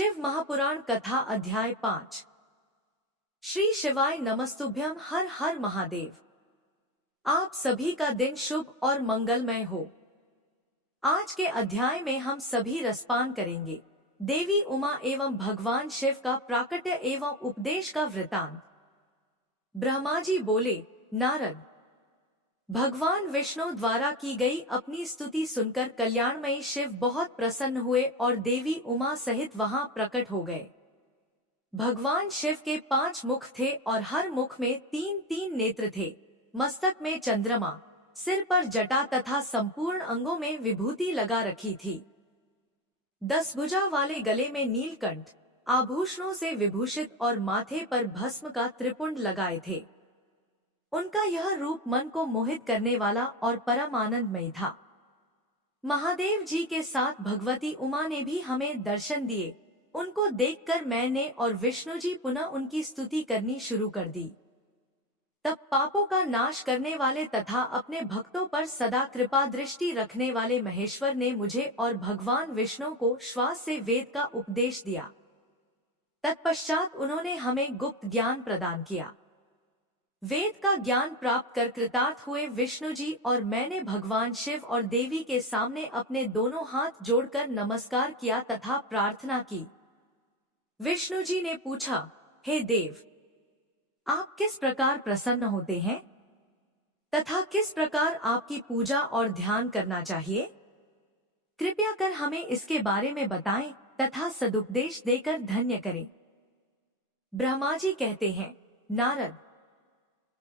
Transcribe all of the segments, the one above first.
शिव महापुराण कथा अध्याय 5। श्री शिवाय नमस्तुभ्यम। हर हर महादेव। आप सभी का दिन शुभ और मंगलमय हो। आज के अध्याय में हम सभी रसपान करेंगे देवी उमा एवं भगवान शिव का प्राकट्य एवं उपदेश का वृतांत। ब्रह्मा जी बोले, नारद, भगवान विष्णु द्वारा की गई अपनी स्तुति सुनकर कल्याणमयी शिव बहुत प्रसन्न हुए और देवी उमा सहित वहां प्रकट हो गए। भगवान शिव के 5 मुख थे और हर मुख में 3-3 नेत्र थे। मस्तक में चंद्रमा, सिर पर जटा तथा संपूर्ण अंगों में विभूति लगा रखी थी। 10 भुजा वाले गले में नीलकंठ, आभूषणों से विभूषित और माथे पर भस्म का त्रिपुंड लगाए थे। उनका यह रूप मन को मोहित करने वाला और परम आनंदमय था। महादेव जी के साथ भगवती उमा ने भी हमें दर्शन दिए। उनको देखकर मैंने और विष्णु जी पुनः उनकी स्तुति करनी शुरू कर दी। तब पापों का नाश करने वाले तथा अपने भक्तों पर सदा कृपा दृष्टि रखने वाले महेश्वर ने मुझे और भगवान विष्णु को श्वास से वेद का उपदेश दिया। तत्पश्चात उन्होंने हमें गुप्त ज्ञान प्रदान किया। वेद का ज्ञान प्राप्त कर कृतार्थ हुए विष्णु जी और मैंने भगवान शिव और देवी के सामने अपने दोनों हाथ जोड़कर नमस्कार किया तथा प्रार्थना की। विष्णु जी ने पूछा, हे देव, आप किस प्रकार प्रसन्न होते हैं तथा किस प्रकार आपकी पूजा और ध्यान करना चाहिए? कृपया कर हमें इसके बारे में बताएं तथा सदुपदेश देकर धन्य करें। ब्रह्मा जी कहते हैं, नारद,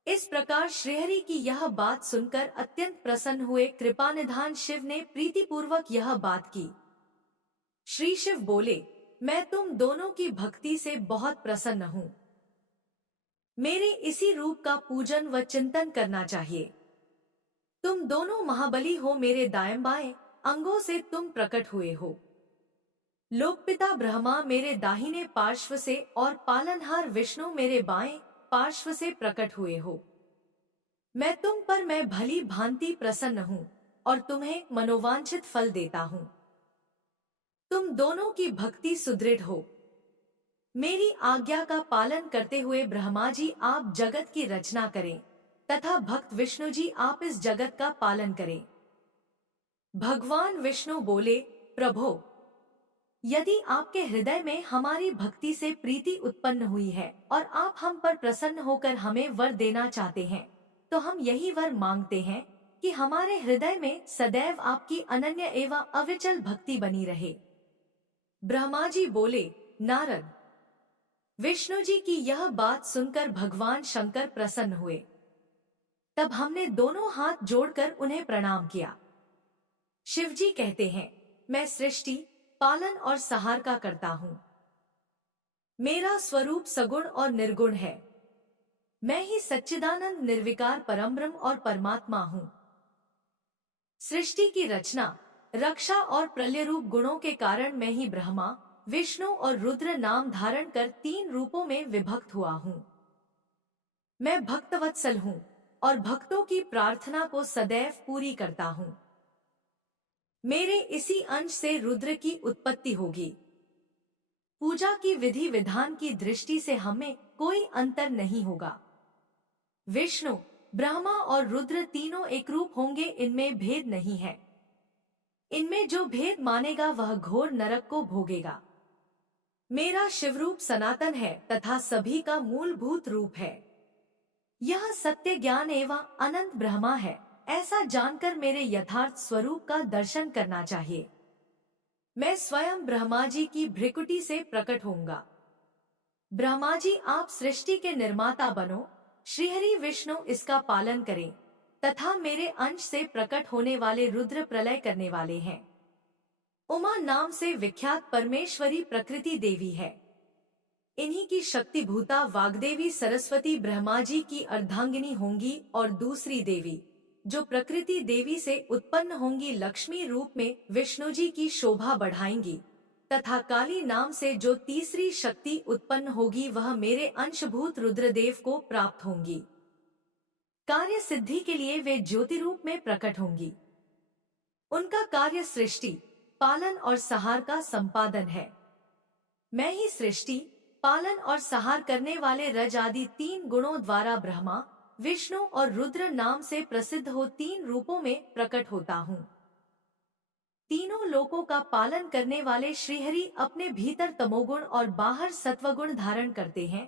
इस प्रकार श्रीहरि की यह बात सुनकर अत्यंत प्रसन्न हुए कृपानिधान शिव ने प्रीतिपूर्वक यह बात की। श्री शिव बोले, मैं तुम दोनों की भक्ति से बहुत प्रसन्न हूँ। मेरे इसी रूप का पूजन व चिंतन करना चाहिए। तुम दोनों महाबली हो, मेरे दाएं बाएं अंगों से तुम प्रकट हुए हो। लोकपिता ब्रह्मा मेरे दाहिने पार्श्व से और पालनहार विष्णु मेरे बाएं पार्श्व से प्रकट हुए हो। मैं भली भांति प्रसन्न हूँ और तुम्हें मनोवांछित फल देता हूँ। तुम दोनों की भक्ति सुदृढ़ हो। मेरी आज्ञा का पालन करते हुए ब्रह्मा जी आप जगत की रचना करें तथा भक्त विष्णु जी आप इस जगत का पालन करें। भगवान विष्णु बोले, प्रभो, यदि आपके हृदय में हमारी भक्ति से प्रीति उत्पन्न हुई है और आप हम पर प्रसन्न होकर हमें वर देना चाहते हैं, तो हम यही वर मांगते हैं कि हमारे हृदय में सदैव आपकी अनन्य एवं अविचल भक्ति बनी रहे। ब्रह्मा जी बोले, नारद, विष्णु जी की यह बात सुनकर भगवान शंकर प्रसन्न हुए। तब हमने दोनों हाथ जोड़कर उन्हें प्रणाम किया। शिव जी कहते हैं, मैं सृष्टि, पालन और संहार का करता हूँ। मेरा स्वरूप सगुण और निर्गुण है। मैं ही सच्चिदानंद निर्विकार परमब्रह्म और परमात्मा हूँ। सृष्टि की रचना, रक्षा और प्रलय रूप गुणों के कारण मैं ही ब्रह्मा, विष्णु और रुद्र नाम धारण कर 3 रूपों में विभक्त हुआ हूँ। मैं भक्तवत्सल हूँ और भक्तों की प्रार्थना को सदैव पूरी करता हूँ। मेरे इसी अंश से रुद्र की उत्पत्ति होगी। पूजा की विधि विधान की दृष्टि से हमें कोई अंतर नहीं होगा। विष्णु, ब्रह्मा और रुद्र तीनों एक रूप होंगे, इनमें भेद नहीं है। इनमें जो भेद मानेगा वह घोर नरक को भोगेगा। मेरा शिवरूप सनातन है तथा सभी का मूलभूत रूप है। यह सत्य ज्ञान एवं अनंत ब्रह्मा है, ऐसा जानकर मेरे यथार्थ स्वरूप का दर्शन करना चाहिए। मैं स्वयं ब्रह्मा जी की भ्रिकुटी से प्रकट होऊंगा। ब्रह्मा जी आप सृष्टि के निर्माता बनो, श्रीहरि विष्णु इसका पालन करें तथा मेरे अंश से प्रकट होने वाले रुद्र प्रलय करने वाले हैं। उमा नाम से विख्यात परमेश्वरी प्रकृति देवी है। इन्हीं की शक्ति भूता वाग्देवी सरस्वती ब्रह्मा जी की अर्धांगिनी होंगी और दूसरी देवी जो प्रकृति देवी से उत्पन्न होंगी लक्ष्मी रूप में विष्णु जी की शोभा बढ़ाएंगी तथा काली नाम से जो तीसरी शक्ति उत्पन्न होगी वह मेरे अंशभूत रुद्रदेव को प्राप्त होंगी। कार्य सिद्धि के लिए वे ज्योति रूप में प्रकट होंगी। उनका कार्य सृष्टि, पालन और संहार का संपादन है। मैं ही सृष्टि, पालन और सहार करने वाले रज आदि 3 गुणों द्वारा ब्रह्मा, विष्णु और रुद्र नाम से प्रसिद्ध हो 3 रूपों में प्रकट होता हूँ। तीनों लोकों का पालन करने वाले श्रीहरि अपने भीतर तमोगुण और बाहर सत्वगुण धारण करते हैं।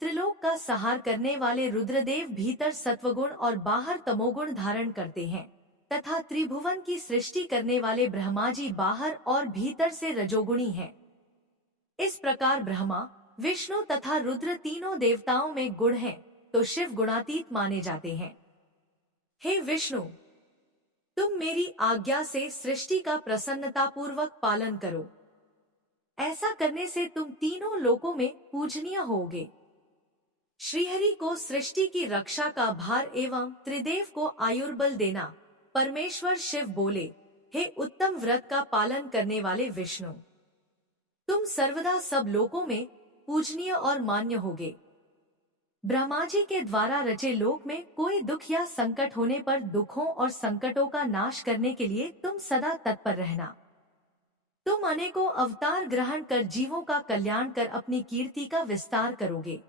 त्रिलोक का सहार करने वाले रुद्रदेव भीतर सत्वगुण और बाहर तमोगुण धारण करते हैं तथा त्रिभुवन की सृष्टि करने वाले ब्रह्मा जी बाहर और भीतर से रजोगुणी हैं। इस प्रकार ब्रह्मा, विष्णु तथा रुद्र तीनों देवताओं में गुण हैं, तो शिव गुणातीत माने जाते हैं। हे विष्णु, तुम मेरी आज्ञा से सृष्टि का प्रसन्नता पूर्वक पालन करो। ऐसा करने से तुम तीनों लोकों में पूजनीय होगे। श्रीहरि को सृष्टि की रक्षा का भार एवं त्रिदेव को आयुर्बल देना। परमेश्वर शिव बोले, हे उत्तम व्रत का पालन करने वाले विष्णु, तुम सर्वदा सब लोकों में पूजनीय और मान्य होगे। ब्रह्मा जी के द्वारा रचे लोक में कोई दुख या संकट होने पर दुखों और संकटों का नाश करने के लिए तुम सदा तत्पर रहना। तुम अनेकों अवतार ग्रहण कर जीवों का कल्याण कर अपनी कीर्ति का विस्तार करोगे।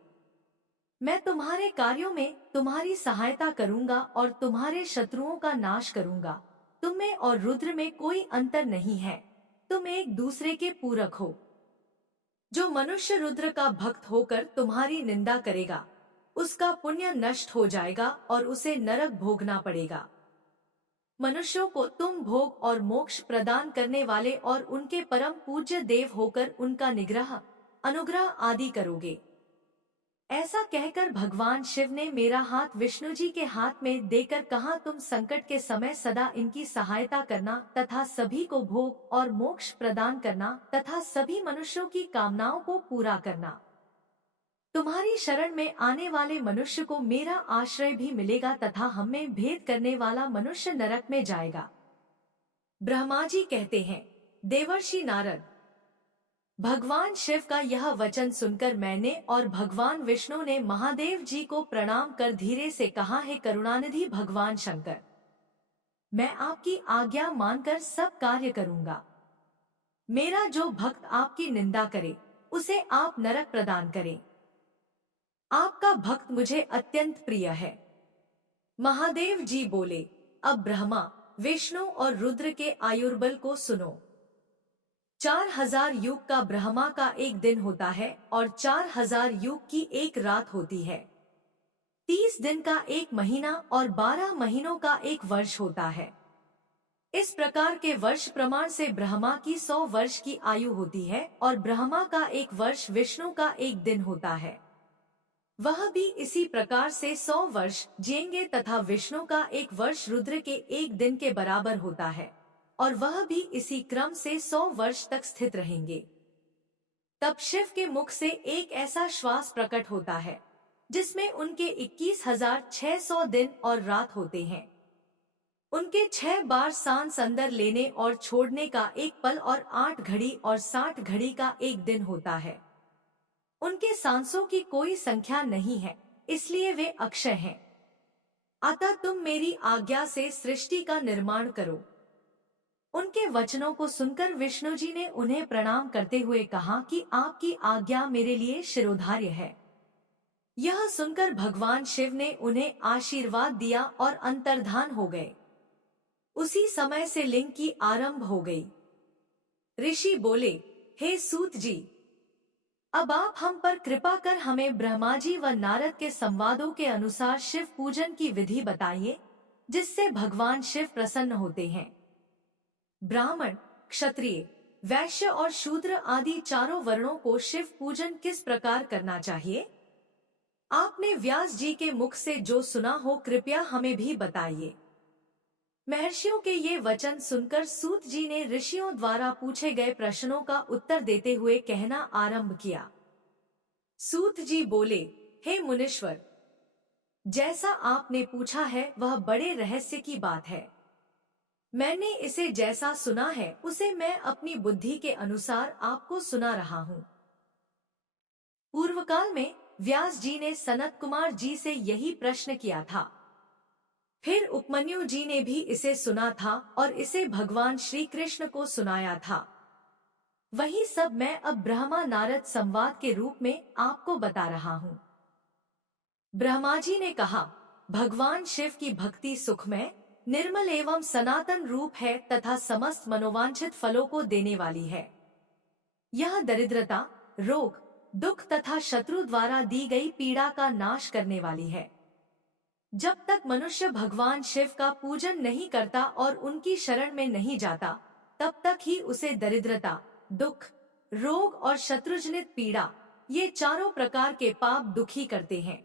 मैं तुम्हारे कार्यों में तुम्हारी सहायता करूंगा और तुम्हारे शत्रुओं का नाश करूंगा। तुम में और रुद्र में कोई अंतर नहीं है, तुम एक दूसरे के पूरक हो। जो मनुष्य रुद्र का भक्त होकर तुम्हारी निंदा करेगा, उसका पुण्य नष्ट हो जाएगा और उसे नरक भोगना पड़ेगा। मनुष्यों को तुम भोग और मोक्ष प्रदान करने वाले और उनके परम पूज्य देव होकर उनका निग्रह, अनुग्रह आदि करोगे। ऐसा कहकर भगवान शिव ने मेरा हाथ विष्णु जी के हाथ में देकर कहा, तुम संकट के समय सदा इनकी सहायता करना तथा सभी को भोग और मोक्ष प्रदान करना तथा सभी मनुष्यों की कामनाओं को पूरा करना। तुम्हारी शरण में आने वाले मनुष्य को मेरा आश्रय भी मिलेगा तथा हमें भेद करने वाला मनुष्य नरक में जाएगा। ब्रह्मा जी कहते हैं, देवर्षि नारद, भगवान शिव का यह वचन सुनकर मैंने और भगवान विष्णु ने महादेव जी को प्रणाम कर धीरे से कहा, हे करुणानिधि भगवान शंकर, मैं आपकी आज्ञा मानकर सब कार्य करूंगा। मेरा जो भक्त आपकी निंदा करे उसे आप नरक प्रदान करें। आपका भक्त मुझे अत्यंत प्रिय है। महादेव जी बोले, अब ब्रह्मा, विष्णु और रुद्र के आयुर्बल को सुनो। 4000 युग का ब्रह्मा का एक दिन होता है और 4000 युग की एक रात होती है। 30 दिन का एक महीना और 12 महीनों का एक वर्ष होता है। इस प्रकार के वर्ष प्रमाण से ब्रह्मा की 100 वर्ष की आयु होती है और ब्रह्मा का एक वर्ष विष्णु का एक दिन होता है। वह भी इसी प्रकार से 100 वर्ष जिएंगे तथा विष्णु का एक वर्ष रुद्र के एक दिन के बराबर होता है और वह भी इसी क्रम से 100 वर्ष तक स्थित रहेंगे। तब शिव के मुख से एक ऐसा श्वास प्रकट होता है जिसमें उनके 21,600 दिन और रात होते हैं। उनके 6 बार सांस अंदर लेने और छोड़ने का एक पल और 8 घड़ी और 60 घड़ी का एक दिन होता है। उनके सांसों की कोई संख्या नहीं है, इसलिए वे अक्षय हैं। अतः तुम मेरी आज्ञा से सृष्टि का निर्माण करो। उनके वचनों को सुनकर विष्णु जी ने उन्हें प्रणाम करते हुए कहा कि आपकी आज्ञा मेरे लिए शिरोधार्य है। यह सुनकर भगवान शिव ने उन्हें आशीर्वाद दिया और अंतर्धान हो गए। उसी समय से लिंग की आरंभ हो गई। ऋषि बोले, हे सूत जी, अब आप हम पर कृपा कर हमें ब्रह्मा जी व नारद के संवादों के अनुसार शिव पूजन की विधि बताइए, जिससे भगवान शिव प्रसन्न होते हैं। ब्राह्मण, क्षत्रिय, वैश्य और शूद्र आदि चारों वर्णों को शिव पूजन किस प्रकार करना चाहिए? आपने व्यास जी के मुख से जो सुना हो कृपया हमें भी बताइए। महर्षियों के ये वचन सुनकर सूत जी ने ऋषियों द्वारा पूछे गए प्रश्नों का उत्तर देते हुए कहना आरंभ किया। सूत जी बोले, हे मुनीश्वर, जैसा आपने पूछा है वह बड़े रहस्य की बात है। मैंने इसे जैसा सुना है उसे मैं अपनी बुद्धि के अनुसार आपको सुना रहा हूँ। पूर्व काल में व्यास जी ने सनत कुमार जी से यही प्रश्न किया था। फिर उपमन्यु जी ने भी इसे सुना था और इसे भगवान श्री कृष्ण को सुनाया था। वही सब मैं अब ब्रह्मा नारद संवाद के रूप में आपको बता रहा हूँ। ब्रह्मा जी ने कहा, भगवान शिव की भक्ति सुखमय, निर्मल एवं सनातन रूप है तथा समस्त मनोवांछित फलों को देने वाली है। यह दरिद्रता, रोग, दुख तथा शत्रु द्वारा दी गई पीड़ा का नाश करने वाली है। जब तक मनुष्य भगवान शिव का पूजन नहीं करता और उनकी शरण में नहीं जाता, तब तक ही उसे दरिद्रता, दुख, रोग और शत्रुजनित पीड़ा, ये चारों प्रकार के पाप दुखी करते हैं।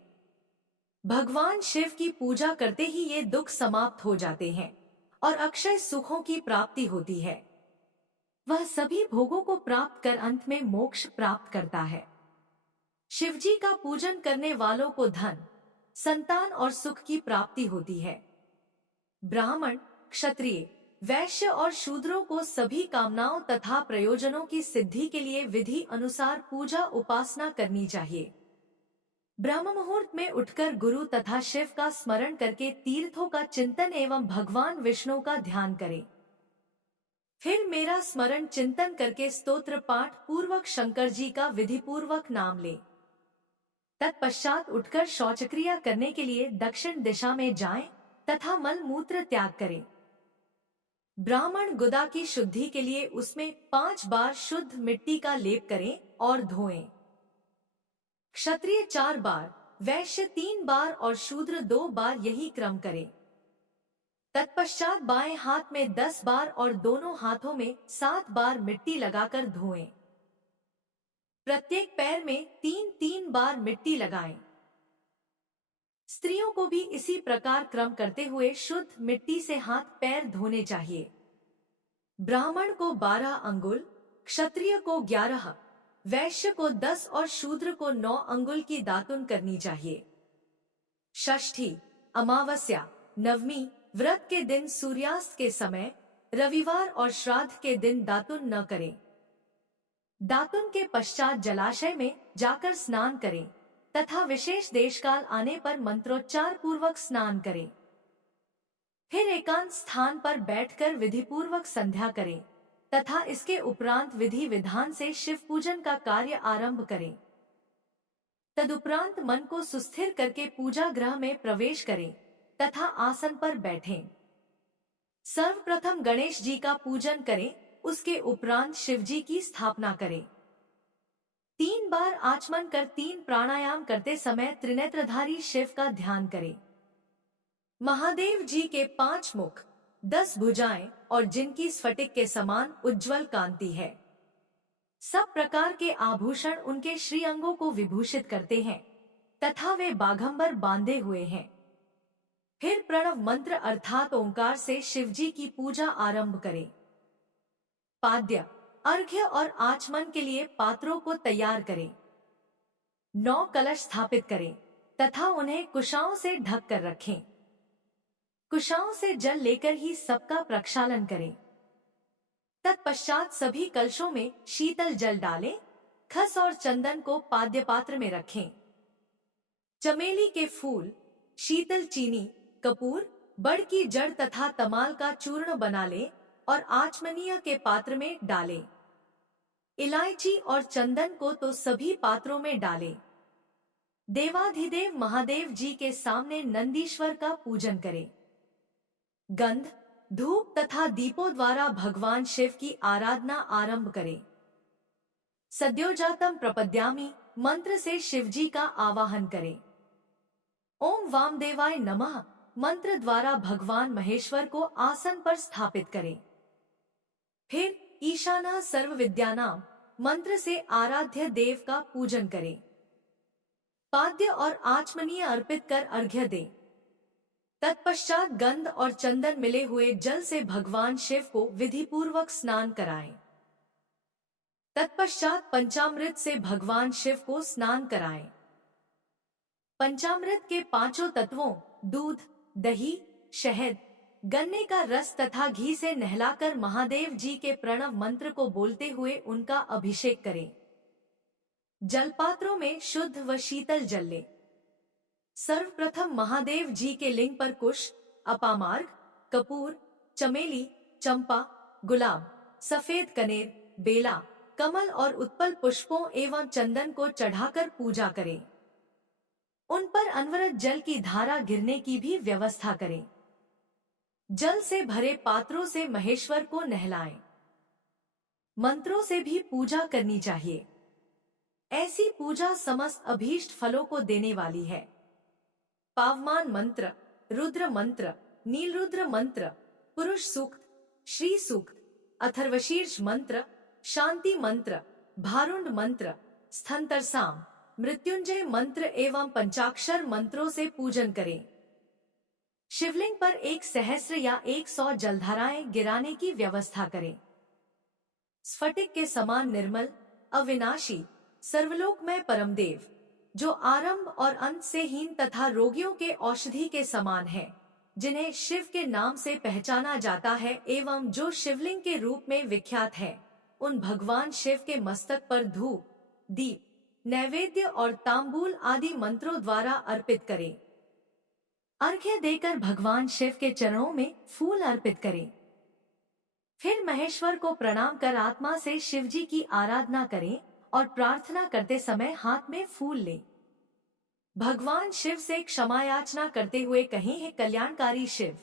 भगवान शिव की पूजा करते ही ये दुख समाप्त हो जाते हैं और अक्षय सुखों की प्राप्ति होती है। वह सभी भोगों को प्राप्त कर अंत में मोक्ष प्राप्त करता है। शिवजी का पूजन करने वालों को धन, संतान और सुख की प्राप्ति होती है। ब्राह्मण, क्षत्रिय, वैश्य और शूद्रों को सभी कामनाओं तथा प्रयोजनों की सिद्धि के लिए विधि अनुसार पूजा उपासना करनी चाहिए। ब्रह्म मुहूर्त में उठकर गुरु तथा शिव का स्मरण करके तीर्थों का चिंतन एवं भगवान विष्णु का ध्यान करें। फिर मेरा स्मरण चिंतन करके स्तोत्र पाठ पूर्वक शंकर जी का विधि पूर्वक नाम ले। तत्पश्चात उठकर शौचक्रिया करने के लिए दक्षिण दिशा में जाएं तथा मल मूत्र त्याग करें। ब्राह्मण गुदा की शुद्धि के लिए उसमें 5 बार शुद्ध मिट्टी का लेप करें और धोएं। क्षत्रिय 4 बार, वैश्य 3 बार और शूद्र 2 बार यही क्रम करें। तत्पश्चात बाएं हाथ में 10 बार और दोनों हाथों में 7 बार मिट्टी लगाकर धोएं। प्रत्येक पैर में 3-3 बार मिट्टी लगाएं। स्त्रियों को भी इसी प्रकार क्रम करते हुए शुद्ध मिट्टी से हाथ पैर धोने चाहिए। ब्राह्मण को 12 अंगुल, क्षत्रिय को 11, वैश्य को 10 और शूद्र को 9 अंगुल की दातुन करनी चाहिए। षष्ठी, अमावस्या, नवमी, व्रत के दिन सूर्यास्त के समय, रविवार और श्राद्ध के दिन दातुन न करें। दातुन के पश्चात जलाशय में जाकर स्नान करें तथा विशेष देशकाल आने पर मंत्रोच्चार पूर्वक स्नान करें। फिर एकांत स्थान पर बैठकर विधि पूर्वक संध्या करें तथा इसके उपरांत विधि विधान से शिव पूजन का कार्य आरंभ करें। तदुपरांत मन को सुस्थिर करके पूजा गृह में प्रवेश करें तथा आसन पर बैठें। सर्वप्रथम गणेश जी का पूजन करें, उसके उपरांत शिव जी की स्थापना करें। 3 बार आचमन कर 3 प्राणायाम करते समय त्रिनेत्रधारी शिव का ध्यान करें। महादेव जी के 5 मुख, 10 भुजाएं और जिनकी स्फटिक के समान उज्ज्वल कांति है। सब प्रकार के आभूषण उनके श्री अंगों को विभूषित करते हैं तथा वे बाघंबर बांधे हुए हैं। फिर प्रणव मंत्र अर्थात ओंकार से शिवजी की पूजा आरंभ करें। पाद्य, अर्घ्य और आचमन के लिए पात्रों को तैयार करें। 9 कलश स्थापित करें तथा उन्हें कुशाओं से ढक कर रखें। कुशाओं से जल लेकर ही सबका प्रक्षालन करें। तत्पश्चात सभी कलशों में शीतल जल डालें, खस और चंदन को पाद्य पात्र में रखें। चमेली के फूल, शीतल चीनी, कपूर, बड़ की जड़ तथा तमाल का चूर्ण बना लें और आचमनीय के पात्र में डालें। इलायची और चंदन को तो सभी पात्रों में डालें। देवाधिदेव महादेव जी के सामने नंदीश्वर का पूजन करें। गंध, धूप तथा दीपों द्वारा भगवान शिव की आराधना आरंभ करें। सद्योजातम प्रपद्यामि मंत्र से शिवजी का आवाहन करें। ओम वामदेवाय नमः मंत्र द्वारा भगवान महेश्वर को आसन पर स्थापित करें। फिर ईशाना सर्व विद्यानाम मंत्र से आराध्य देव का पूजन करें। पाद्य और आचमनीय अर्पित कर अर्घ्य दें। तत्पश्चात गंध और चंदन मिले हुए जल से भगवान शिव को विधि पूर्वक स्नान कराएं। तत्पश्चात पंचामृत से भगवान शिव को स्नान कराएं। पंचामृत के 5 तत्वों दूध, दही, शहद, गन्ने का रस तथा घी से नहलाकर महादेव जी के प्रणव मंत्र को बोलते हुए उनका अभिषेक करें। जलपात्रों में शुद्ध व शीतल जल लें। सर्वप्रथम महादेव जी के लिंग पर कुश, अपामार्ग, कपूर, चमेली, चंपा, गुलाब, सफेद कनेर, बेला, कमल और उत्पल पुष्पों एवं चंदन को चढ़ाकर पूजा करें। उन पर अनवरत जल की धारा गिरने की भी व्यवस्था करें। जल से भरे पात्रों से महेश्वर को नहलाएं। मंत्रों से भी पूजा करनी चाहिए। ऐसी पूजा समस्त अभीष्ट फलों को देने वाली है। पावमान मंत्र, रुद्र मंत्र, नीलरुद्र मंत्र, पुरुष सूक्त, श्री सूक्त, अथर्वशीर्ष मंत्र, शांति मंत्र, भारुंड मंत्र, स्थंतरसाम, मृत्युंजय मंत्र एवं पंचाक्षर मंत्रों से पूजन करें। शिवलिंग पर 1 सहस्र या 100 जलधाराएं गिराने की व्यवस्था करें। स्फटिक के समान निर्मल, अविनाशी, सर्वलोकमय परमदेव, जो आरंभ और अंत से हीन तथा रोगियों के औषधि के समान है, जिन्हें शिव के नाम से पहचाना जाता है एवं जो शिवलिंग के रूप में विख्यात है, उन भगवान शिव के मस्तक पर धूप, दीप, नैवेद्य और तांबूल आदि मंत्रों द्वारा अर्पित करें। अर्घ्य देकर भगवान शिव के चरणों में फूल अर्पित करें। फिर महेश्वर को प्रणाम कर आत्मा से शिवजी की आराधना करें और प्रार्थना करते समय हाथ में फूल लें। भगवान शिव से क्षमा याचना करते हुए कहें, हे कल्याणकारी शिव,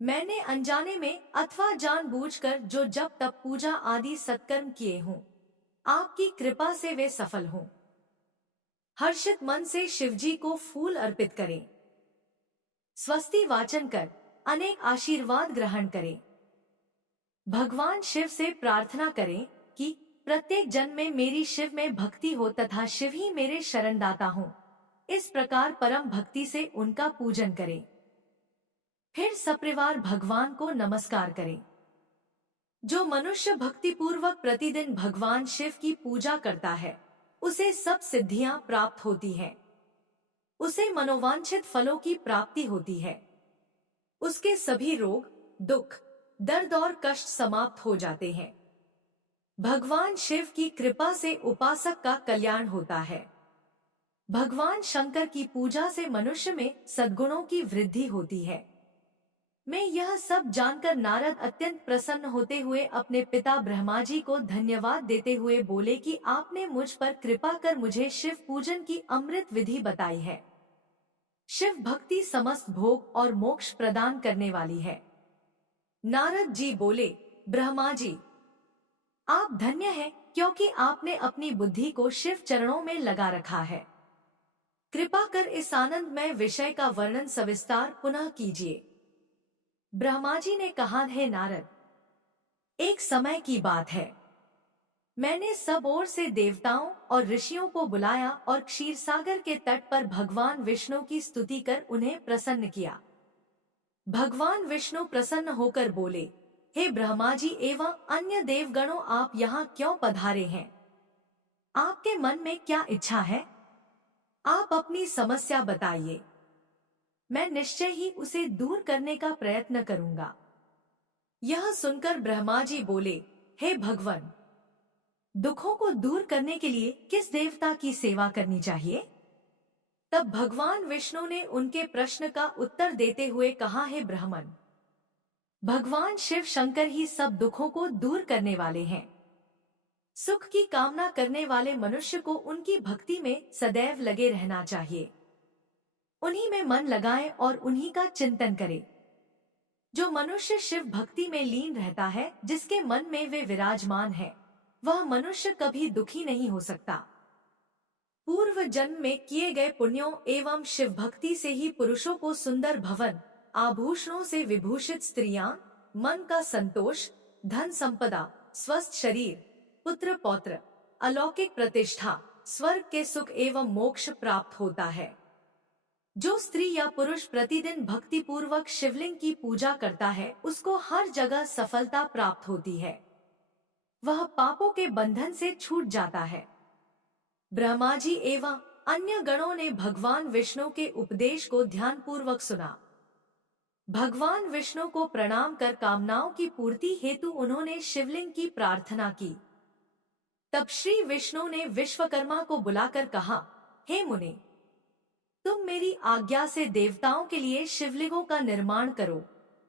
मैंने अनजाने में अथवा जानबूझकर जो जप तप पूजा आदि सत्कर्म किए हों, आपकी कृपा से वे सफल हों। हर्षित मन से शिवजी को फूल अर्पित करें। स्वस्ति वाचन कर अनेक आशीर्वाद ग्रहण करें। भगवान शिव से प्रार्थना करें कि प्रत्येक जन्म में मेरी शिव में भक्ति हो तथा शिव ही मेरे शरणदाता हो। इस प्रकार परम भक्ति से उनका पूजन करें। फिर सपरिवार भगवान को नमस्कार करें। जो मनुष्य भक्ति पूर्वक प्रतिदिन भगवान शिव की पूजा करता है, उसे सब सिद्धियां प्राप्त होती हैं। उसे मनोवांछित फलों की प्राप्ति होती है। उसके सभी रोग, दुख, दर्द और कष्ट समाप्त हो जाते हैं। भगवान शिव की कृपा से उपासक का कल्याण होता है। भगवान शंकर की पूजा से मनुष्य में सद्गुणों की वृद्धि होती है। मैं यह सब जानकर नारद अत्यंत प्रसन्न होते हुए अपने पिता ब्रह्मा जी को धन्यवाद देते हुए बोले कि आपने मुझ पर कृपा कर मुझे शिव पूजन की अमृत विधि बताई है। शिव भक्ति समस्त भोग और मोक्ष प्रदान करने वाली है। नारद जी बोले, ब्रह्मा जी, आप धन्य हैं क्योंकि आपने अपनी बुद्धि को शिव चरणों में लगा रखा है। कृपा कर इस आनंदमय विषय का वर्णन सविस्तार पुनः कीजिए। ब्रह्मा जी ने कहा, है नारद, एक समय की बात है, मैंने सब ओर से देवताओं और ऋषियों को बुलाया और क्षीरसागर के तट पर भगवान विष्णु की स्तुति कर उन्हें प्रसन्न किया। भगवान विष्णु प्रसन्न होकर बोले, हे ब्रह्मा जी एवं अन्य देवगणों, आप यहाँ क्यों पधारे हैं? आपके मन में क्या इच्छा है? आप अपनी समस्या बताइए, मैं निश्चय ही उसे दूर करने का प्रयत्न करूंगा। यह सुनकर ब्रह्मा जी बोले, हे भगवान, दुखों को दूर करने के लिए किस देवता की सेवा करनी चाहिए? तब भगवान विष्णु ने उनके प्रश्न का उत्तर देते हुए कहा, हे ब्राह्मण, भगवान शिव शंकर ही सब दुखों को दूर करने वाले हैं। सुख की कामना करने वाले मनुष्य को उनकी भक्ति में सदैव लगे रहना चाहिए। उन्हीं में मन लगाए और उन्हीं का चिंतन करे। जो मनुष्य शिव भक्ति में लीन रहता है, जिसके मन में वे विराजमान है, वह मनुष्य कभी दुखी नहीं हो सकता। पूर्व जन्म में किए गए पुण्यों एवं शिव भक्ति से ही पुरुषों को सुंदर भवन, आभूषणों से विभूषित स्त्रियां, मन का संतोष, धन संपदा, स्वस्थ शरीर, पुत्र पौत्र, अलौकिक प्रतिष्ठा, स्वर्ग के सुख एवं मोक्ष प्राप्त होता है। जो स्त्री या पुरुष प्रतिदिन भक्ति पूर्वक शिवलिंग की पूजा करता है, उसको हर जगह सफलता प्राप्त होती है। वह पापों के बंधन से छूट जाता है। ब्रह्मा जी एवं अन्य गणों ने भगवान विष्णु के उपदेश को ध्यानपूर्वक सुना। भगवान विष्णु को प्रणाम कर कामनाओं की पूर्ति हेतु उन्होंने शिवलिंग की प्रार्थना की। तब श्री विष्णु ने विश्वकर्मा को बुलाकर कहा, हे मुने, तुम मेरी आज्ञा से देवताओं के लिए शिवलिंगों का निर्माण करो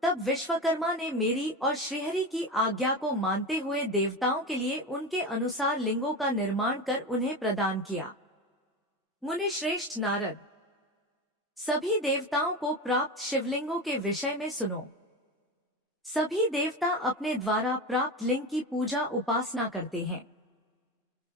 तब विश्वकर्मा ने मेरी और श्रीहरि की आज्ञा को मानते हुए देवताओं के लिए उनके अनुसार लिंगों का निर्माण कर उन्हें प्रदान किया। मुनि श्रेष्ठ नारद, सभी देवताओं को प्राप्त शिवलिंगों के विषय में सुनो। सभी देवता अपने द्वारा प्राप्त लिंग की पूजा उपासना करते हैं।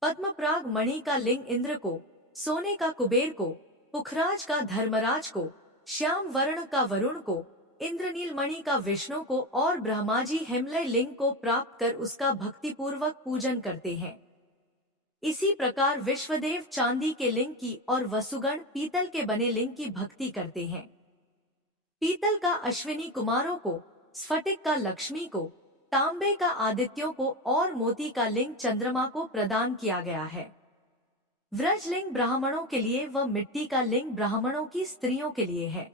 पद्मपराग मणि का लिंग इंद्र को, सोने का कुबेर को, पुखराज का धर्मराज को, श्याम वर्ण का वरुण को, इंद्रनील मणि का विष्णु को और ब्रह्माजी हिमलय लिंग को प्राप्त कर उसका भक्तिपूर्वक पूजन करते हैं। इसी प्रकार विश्वदेव चांदी के लिंग की और वसुगण पीतल के बने लिंग की भक्ति करते हैं। पीतल का अश्विनी कुमारों को, स्फटिक का लक्ष्मी को, तांबे का आदित्यों को और मोती का लिंग चंद्रमा को प्रदान किया गया है। व्रजलिंग ब्राह्मणों के लिए व मिट्टी का लिंग ब्राह्मणों की स्त्रियों के लिए है।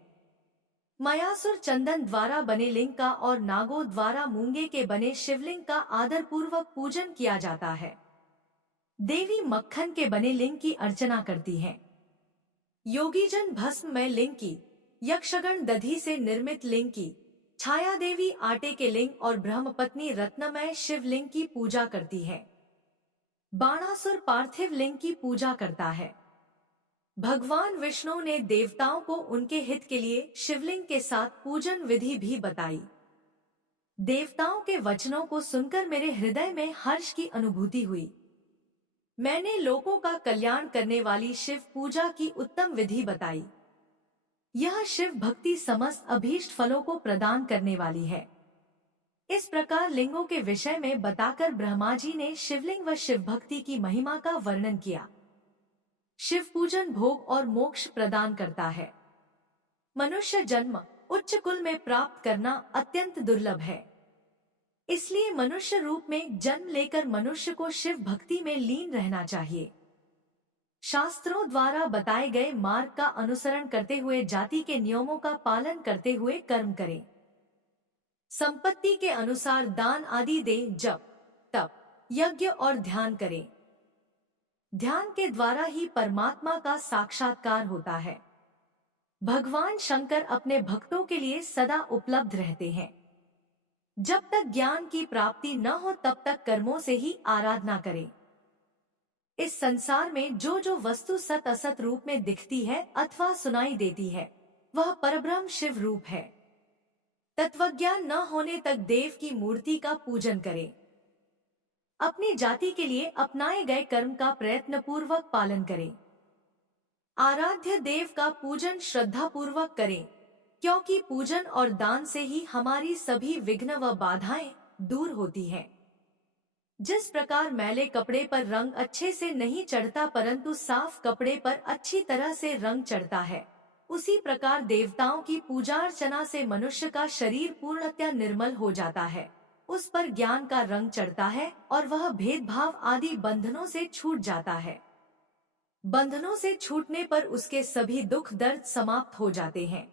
मयासुर चंदन द्वारा बने लिंग का और नागों द्वारा मूंगे के बने शिवलिंग का आदर पूर्वक पूजन किया जाता है। देवी मक्खन के बने लिंग की अर्चना करती हैं। योगीजन भस्ममय लिंग की, यक्षगण दधि से निर्मित लिंग की, छाया देवी आटे के लिंग और ब्रह्मपत्नी रत्नमय शिवलिंग की पूजा करती है। बाणासुर पार्थिव लिंग की पूजा करता है। भगवान विष्णु ने देवताओं को उनके हित के लिए शिवलिंग के साथ पूजन विधि भी बताई। देवताओं के वचनों को सुनकर मेरे हृदय में हर्ष की अनुभूति हुई। मैंने लोगों का कल्याण करने वाली शिव पूजा की उत्तम विधि बताई। यह शिव भक्ति समस्त अभीष्ट फलों को प्रदान करने वाली है। इस प्रकार लिंगों के विषय में बताकर ब्रह्मा जी ने शिवलिंग व शिव भक्ति की महिमा का वर्णन किया। शिव पूजन भोग और मोक्ष प्रदान करता है। मनुष्य जन्म उच्च कुल में प्राप्त करना अत्यंत दुर्लभ है। इसलिए मनुष्य रूप में जन्म लेकर मनुष्य को शिव भक्ति में लीन रहना चाहिए। शास्त्रों द्वारा बताए गए मार्ग का अनुसरण करते हुए जाति के नियमों का पालन करते हुए कर्म करें। संपत्ति के अनुसार दान आदि दें, जप, तप, यज्ञ और ध्यान करें। ध्यान के द्वारा ही परमात्मा का साक्षात्कार होता है। भगवान शंकर अपने भक्तों के लिए सदा उपलब्ध रहते हैं। जब तक ज्ञान की प्राप्ति न हो तब तक कर्मों से ही आराधना करें। इस संसार में जो जो वस्तु सत असत रूप में दिखती है अथवा सुनाई देती है, वह परब्रह्म शिव रूप है। तत्वज्ञान न होने तक देव की मूर्ति का पूजन करें। अपनी जाति के लिए अपनाए गए कर्म का प्रयत्न पूर्वक पालन करें। आराध्य देव का पूजन श्रद्धा पूर्वक करें, क्योंकि पूजन और दान से ही हमारी सभी विघ्न व बाधाएं दूर होती हैं। जिस प्रकार मैले कपड़े पर रंग अच्छे से नहीं चढ़ता परंतु साफ कपड़े पर अच्छी तरह से रंग चढ़ता है, उसी प्रकार देवताओं की पूजा अर्चना से मनुष्य का शरीर पूर्णतया निर्मल हो जाता है। उस पर ज्ञान का रंग चढ़ता है और वह भेदभाव आदि बंधनों से छूट जाता है। बंधनों से छूटने पर उसके सभी दुख दर्द समाप्त हो जाते हैं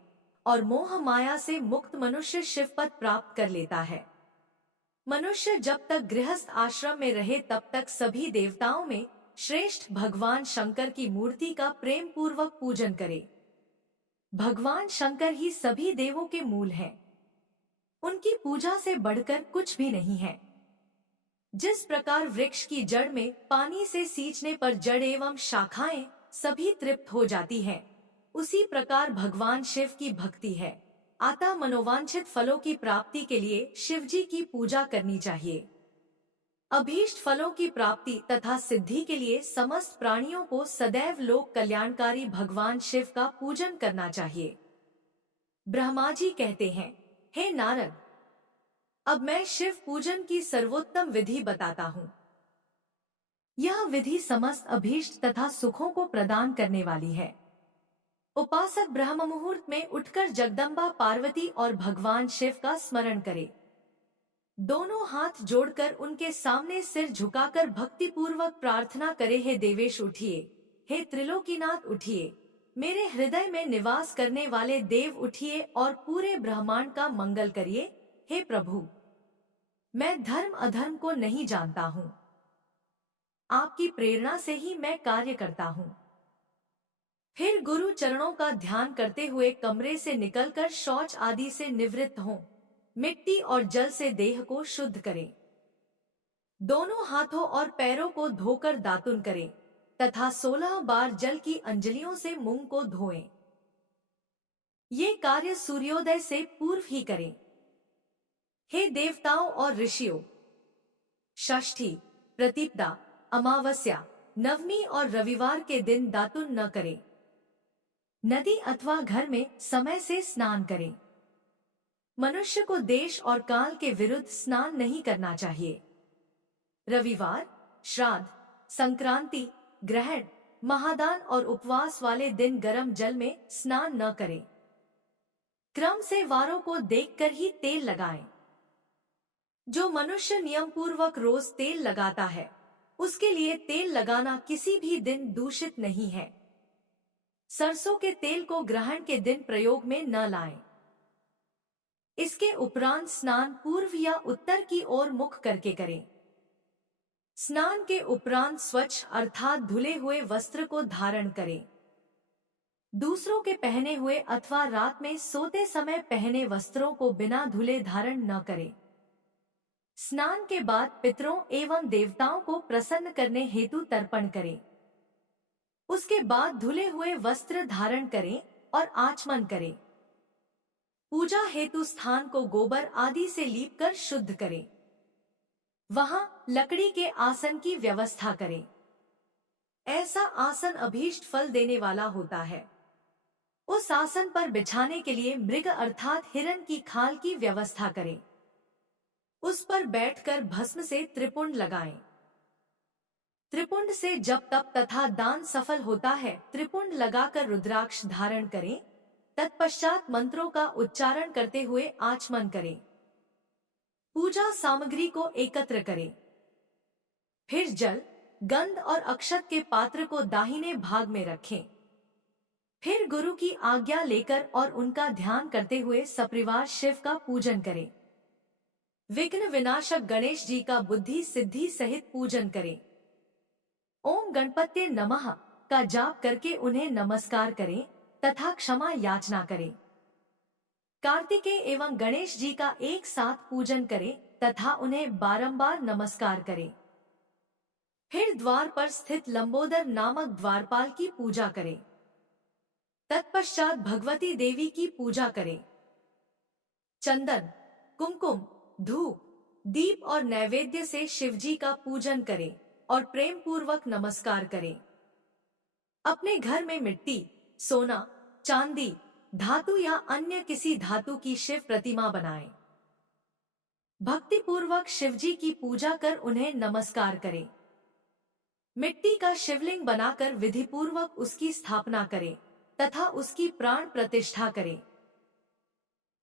और मोह माया से मुक्त मनुष्य शिव पद प्राप्त कर लेता है। मनुष्य जब तक गृहस्थ आश्रम में रहे तब तक सभी देवताओं में श्रेष्ठ भगवान शंकर की मूर्ति का प्रेम पूर्वक पूजन करे। भगवान शंकर ही सभी देवों के मूल हैं। उनकी पूजा से बढ़कर कुछ भी नहीं है। जिस प्रकार वृक्ष की जड़ में पानी से सींचने पर जड़ एवं शाखाएं सभी तृप्त हो जाती हैं, उसी प्रकार भगवान शिव की भक्ति है। अतः मनोवांछित फलों की प्राप्ति के लिए शिव जी की पूजा करनी चाहिए। अभीष्ट फलों की प्राप्ति तथा सिद्धि के लिए समस्त प्राणियों को सदैव लोक कल्याणकारी भगवान शिव का पूजन करना चाहिए। ब्रह्मा जी कहते हैं, हे नारद, अब मैं शिव पूजन की सर्वोत्तम विधि बताता हूँ। यह विधि समस्त अभीष्ट तथा सुखों को प्रदान करने वाली है। उपासक ब्रह्म मुहूर्त में उठकर जगदम्बा पार्वती और भगवान शिव का स्मरण करे। दोनों हाथ जोड़कर उनके सामने सिर झुकाकर भक्ति पूर्वक प्रार्थना करे, हे देवेश उठिए, हे त्रिलोकीनाथ उठिए, मेरे हृदय में निवास करने वाले देव उठिए और पूरे ब्रह्मांड का मंगल करिए। हे प्रभु, मैं धर्म अधर्म को नहीं जानता हूँ, आपकी प्रेरणा से ही मैं कार्य करता हूँ। फिर गुरु चरणों का ध्यान करते हुए कमरे से निकलकर शौच आदि से निवृत्त हों। मिट्टी और जल से देह को शुद्ध करें। दोनों हाथों और पैरों को धोकर दातुन करें तथा 16 बार जल की अंजलियों से मुंह को धोएं। ये कार्य सूर्योदय से पूर्व ही करें। हे देवताओं और ऋषियों, षष्ठी, प्रतिपदा, अमावस्या, नवमी और रविवार के दिन दातुन न करें। नदी अथवा घर में समय से स्नान करें। मनुष्य को देश और काल के विरुद्ध स्नान नहीं करना चाहिए। रविवार, श्राद्ध, संक्रांति, ग्रहण, महादान और उपवास वाले दिन गर्म जल में स्नान न करें। क्रम से वारों को देखकर ही तेल लगाएं। जो मनुष्य नियम पूर्वक रोज तेल लगाता है, उसके लिए तेल लगाना किसी भी दिन दूषित नहीं है। सरसों के तेल को ग्रहण के दिन प्रयोग में न लाएं। इसके उपरांत स्नान पूर्व या उत्तर की ओर मुख करके करें। स्नान के उपरांत स्वच्छ अर्थात धुले हुए वस्त्र को धारण करें। दूसरों के पहने हुए अथवा रात में सोते समय पहने वस्त्रों को बिना धुले धारण न करें। स्नान के बाद पितरों एवं देवताओं को प्रसन्न करने हेतु तर्पण करें। उसके बाद धुले हुए वस्त्र धारण करें और आचमन करें। पूजा हेतु स्थान को गोबर आदि से लीपकर शुद्ध करें। वहां लकड़ी के आसन की व्यवस्था करें। ऐसा आसन अभीष्ट फल देने वाला होता है। उस आसन पर बिछाने के लिए मृग अर्थात हिरण की खाल की व्यवस्था करें। उस पर बैठकर भस्म से त्रिपुंड लगाएं। त्रिपुंड से जप तप तथा दान सफल होता है। त्रिपुंड लगाकर रुद्राक्ष धारण करें। तत्पश्चात मंत्रों का उच्चारण करते हुए आचमन करें। पूजा सामग्री को एकत्र करें। फिर जल, गंध और अक्षत के पात्र को दाहिने भाग में रखें। फिर गुरु की आज्ञा लेकर और उनका ध्यान करते हुए सपरिवार शिव का पूजन करें। विघ्न विनाशक गणेश जी का बुद्धि सिद्धि सहित पूजन करें। ओम गणपत्ये नमः का जाप करके उन्हें नमस्कार करें तथा क्षमा याचना करें। कार्तिकेय एवं गणेश जी का एक साथ पूजन करें तथा उन्हें बारंबार नमस्कार करें। फिर द्वार पर स्थित लंबोदर नामक द्वारपाल की पूजा करें। तत्पश्चात भगवती देवी की पूजा करें। चंदन, कुमकुम, धूप, दीप और नैवेद्य से शिवजी का पूजन करें और प्रेम पूर्वक नमस्कार करें। अपने घर में मिट्टी, सोना, चांदी, धातु या अन्य किसी धातु की शिव प्रतिमा बनाएं। भक्ति पूर्वक शिवजी की पूजा कर उन्हें नमस्कार करें। मिट्टी का शिवलिंग बनाकर विधि पूर्वक उसकी स्थापना करें तथा उसकी प्राण प्रतिष्ठा करें।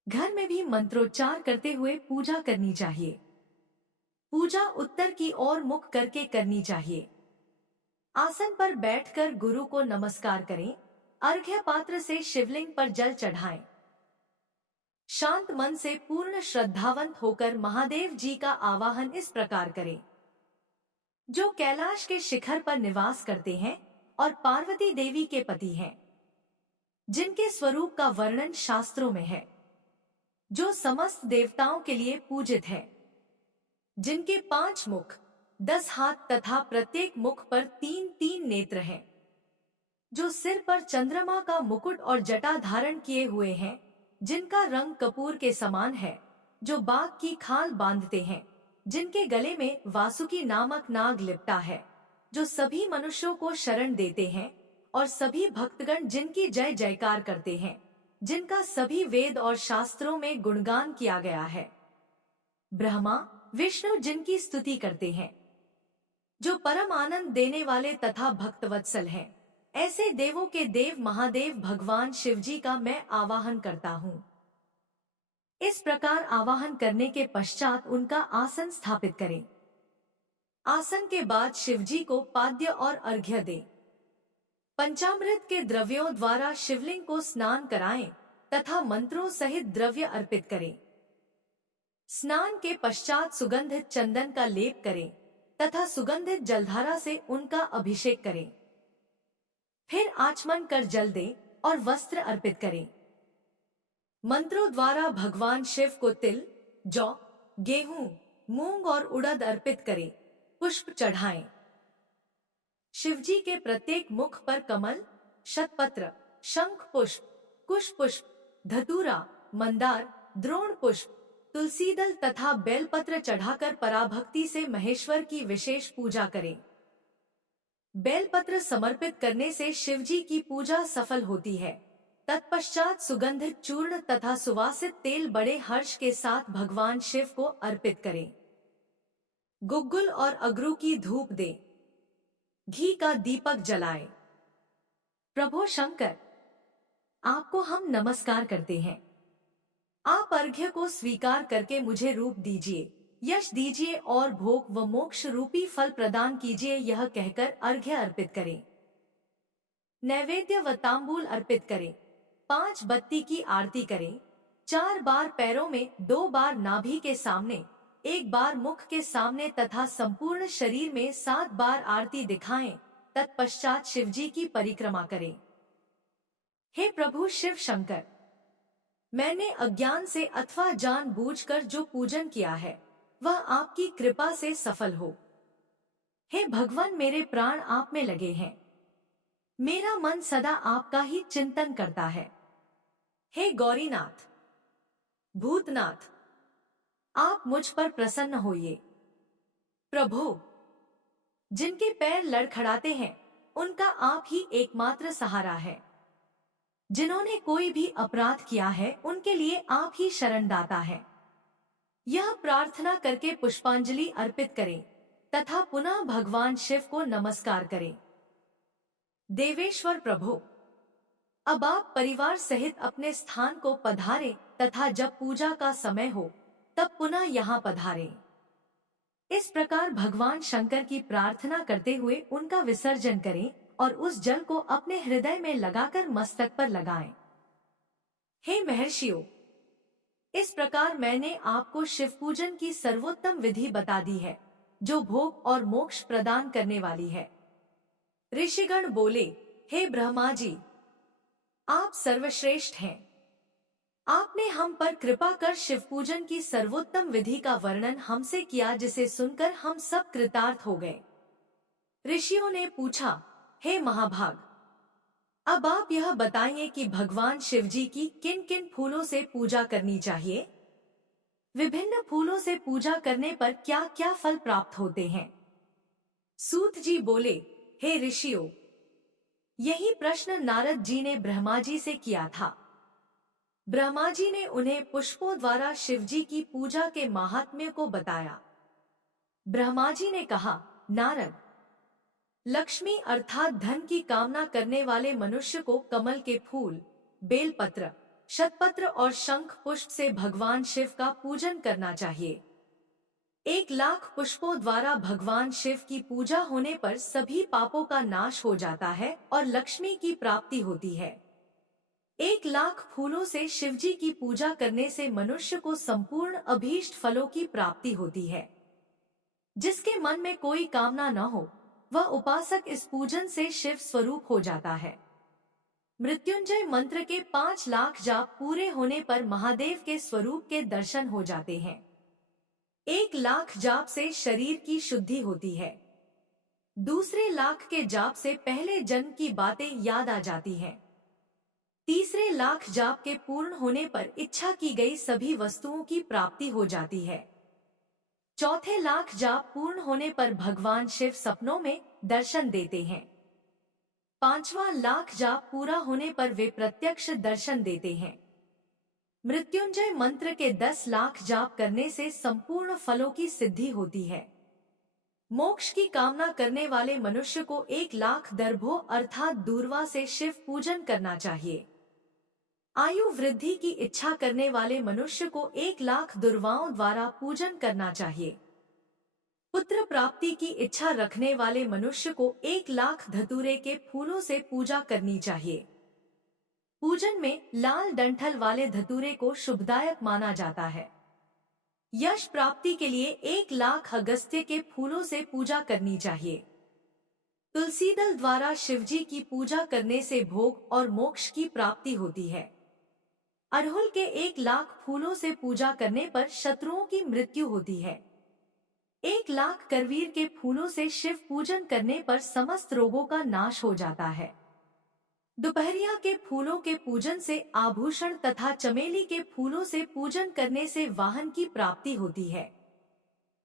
घर में भी मंत्रोच्चार करते हुए पूजा करनी चाहिए। पूजा उत्तर की ओर मुख करके करनी चाहिए। आसन पर बैठकर गुरु को नमस्कार करें। अर्घ्य पात्र से शिवलिंग पर जल चढ़ाएं। शांत मन से पूर्ण श्रद्धावंत होकर महादेव जी का आवाहन इस प्रकार करें। जो कैलाश के शिखर पर निवास करते हैं और पार्वती देवी के पति हैं, जिनके स्वरूप का वर्णन शास्त्रों में है, जो समस्त देवताओं के लिए पूजित है, जिनके 5 मुख, 10 हाथ तथा प्रत्येक मुख पर 3-3 नेत्र हैं, जो सिर पर चंद्रमा का मुकुट और जटा धारण किए हुए हैं, जिनका रंग कपूर के समान है, जो बाघ की खाल बांधते हैं, जिनके गले में वासुकी नामक नाग लिपटा है, जो सभी मनुष्यों को शरण देते हैं और सभी भक्तगण जिनकी जय जयकार करते हैं, जिनका सभी वेद और शास्त्रों में गुणगान किया गया है। ब्रह्मा, विष्णु जिनकी स्तुति करते हैं, जो परम आनंद देने वाले तथा भक्तवत्सल हैं, ऐसे देवों के देव महादेव भगवान शिवजी का मैं आवाहन करता हूँ। इस प्रकार आवाहन करने के पश्चात उनका आसन स्थापित करें। आसन के बाद शिवजी को पाद्य और अर्घ्य दें। पंचामृत के द्रव्यों द्वारा शिवलिंग को स्नान कराएं तथा मंत्रों सहित द्रव्य अर्पित करें। स्नान के पश्चात सुगंधित चंदन का लेप करें तथा सुगंधित जलधारा से उनका अभिषेक करें। फिर आचमन कर जल दें और वस्त्र अर्पित करें। मंत्रों द्वारा भगवान शिव को तिल, जौ, गेहूं, मूंग और उड़द अर्पित करें, पुष्प चढ़ाएं। शिवजी के प्रत्येक मुख पर कमल, शतपत्र, शंख पुष्प, कुश पुष्प, धतूरा, मंदार, द्रोण पुष्प, तुलसी दल तथा बेलपत्र चढ़ाकर पराभक्ति से महेश्वर की विशेष पूजा करें। बेलपत्र समर्पित करने से शिवजी की पूजा सफल होती है। तत्पश्चात सुगंधित चूर्ण तथा सुवासित तेल बड़े हर्ष के साथ भगवान शिव को अर्पित करें। गुग्गुल और अगरू की धूप दें, घी का दीपक जलाएं। प्रभो शंकर, आपको हम नमस्कार करते हैं। आप अर्घ्य को स्वीकार करके मुझे रूप दीजिए, यश दीजिए और भोग व मोक्ष रूपी फल प्रदान कीजिए। यह कहकर अर्घ्य अर्पित करें। नैवेद्य व तांबूल अर्पित करें। 5 बत्ती की आरती करें। 4 बार पैरों में, 2 बार नाभि के सामने, 1 बार मुख के सामने तथा संपूर्ण शरीर में 7 बार आरती दिखाएं। तत्पश्चात शिवजी की परिक्रमा करें। हे प्रभु शिव शंकर, मैंने अज्ञान से अथवा जानबूझकर जो पूजन किया है वह आपकी कृपा से सफल हो। हे भगवान, मेरे प्राण आप में लगे हैं। मेरा मन सदा आपका ही चिंतन करता है। हे गौरीनाथ, भूतनाथ, आप मुझ पर प्रसन्न होइए। प्रभु, जिनके पैर लड़खड़ाते हैं उनका आप ही एकमात्र सहारा है। जिन्होंने कोई भी अपराध किया है उनके लिए आप ही शरणदाता है। यह प्रार्थना करके पुष्पांजलि अर्पित करें तथा पुनः भगवान शिव को नमस्कार करें। देवेश्वर प्रभु, अब आप परिवार सहित अपने स्थान को पधारें तथा जब पूजा का समय हो तब पुनः यहाँ पधारें। इस प्रकार भगवान शंकर की प्रार्थना करते हुए उनका विसर्जन करें और उस जल को अपने हृदय में लगाकर मस्तक पर लगाएं। हे महर्षियों, इस प्रकार मैंने आपको शिव पूजन की सर्वोत्तम विधि बता दी है जो भोग और मोक्ष प्रदान करने वाली है। ऋषिगण बोले, हे ब्रह्मा जी, आप सर्वश्रेष्ठ हैं। आपने हम पर कृपा कर शिव पूजन की सर्वोत्तम विधि का वर्णन हमसे किया, जिसे सुनकर हम सब कृतार्थ हो गए। ऋषियों ने पूछा, हे महाभाग, अब आप यह बताइए कि भगवान शिवजी की किन किन फूलों से पूजा करनी चाहिए। विभिन्न फूलों से पूजा करने पर क्या क्या फल प्राप्त होते हैं। सूत जी बोले, हे ऋषियों, यही प्रश्न नारद जी ने ब्रह्मा जी से किया था। ब्रह्मा जी ने उन्हें पुष्पों द्वारा शिवजी की पूजा के महात्म्य को बताया। ब्रह्मा जी ने कहा, नारद, लक्ष्मी अर्थात धन की कामना करने वाले मनुष्य को कमल के फूल, बेलपत्र, शतपत्र और शंख पुष्प से भगवान शिव का पूजन करना चाहिए। 1,00,000 पुष्पों द्वारा भगवान शिव की पूजा होने पर सभी पापों का नाश हो जाता है और लक्ष्मी की प्राप्ति होती है। 1,00,000 फूलों से शिवजी की पूजा करने से मनुष्य को संपूर्ण अभीष्ट फलों की प्राप्ति होती है। जिसके मन में कोई कामना न हो वह उपासक इस पूजन से शिव स्वरूप हो जाता है। मृत्युंजय मंत्र के 5,00,000 जाप पूरे होने पर महादेव के स्वरूप के दर्शन हो जाते हैं। 1,00,000 जाप से शरीर की शुद्धि होती है। दूसरे लाख के जाप से पहले जन्म की बातें याद आ जाती हैं। तीसरे लाख जाप के पूर्ण होने पर इच्छा की गई सभी वस्तुओं की प्राप्ति हो जाती है। चौथे लाख जाप पूर्ण होने पर भगवान शिव सपनों में दर्शन देते हैं। 5वां लाख जाप पूरा होने पर वे प्रत्यक्ष दर्शन देते हैं। मृत्युंजय मंत्र के 10 लाख जाप करने से संपूर्ण फलों की सिद्धि होती है। मोक्ष की कामना करने वाले मनुष्य को 1,00,000 दर्भों अर्थात दूर्वा से शिव पूजन करना चाहिए। आयु वृद्धि की इच्छा करने वाले मनुष्य को 1,00,000 दुर्वाओं द्वारा पूजन करना चाहिए। पुत्र प्राप्ति की इच्छा रखने वाले मनुष्य को 1,00,000 धतूरे के फूलों से पूजा करनी चाहिए। पूजन में लाल डंठल वाले धतूरे को शुभदायक माना जाता है। यश प्राप्ति के लिए 1,00,000 अगस्त्य के फूलों से पूजा करनी चाहिए। तुलसी दल द्वारा शिवजी की पूजा करने से भोग और मोक्ष की प्राप्ति होती है। अड़हुल के 1 लाख फूलों से पूजा करने पर शत्रुओं की मृत्यु होती है। 1 लाख करवीर के फूलों से शिव पूजन करने पर समस्त रोगों का नाश हो जाता है। दोपहरिया के फूलों के पूजन से आभूषण तथा चमेली के फूलों से पूजन करने से वाहन की प्राप्ति होती है।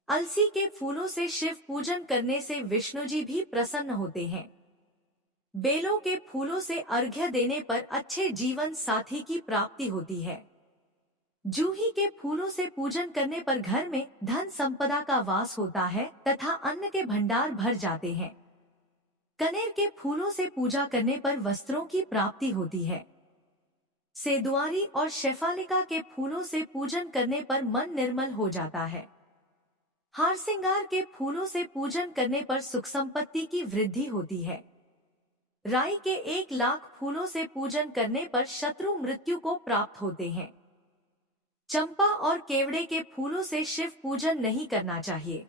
अलसी के फूलों से शिव पूजन करने से विष्णु जी भी प्रसन्न होते हैं। बेलों के फूलों से अर्घ्य देने पर अच्छे जीवन साथी की प्राप्ति होती है। जूही के फूलों से पूजन करने पर घर में धन संपदा का वास होता है तथा अन्न के भंडार भर जाते हैं। कनेर के फूलों से पूजा करने पर वस्त्रों की प्राप्ति होती है। सेदुआरी और शेफालिका के फूलों से पूजन करने पर मन निर्मल हो जाता है। हारसिंगार के फूलों से पूजन करने पर सुख संपत्ति की वृद्धि होती है। राई के 1 लाख फूलों से पूजन करने पर शत्रु मृत्यु को प्राप्त होते हैं। चंपा और केवड़े के फूलों से शिव पूजन नहीं करना चाहिए।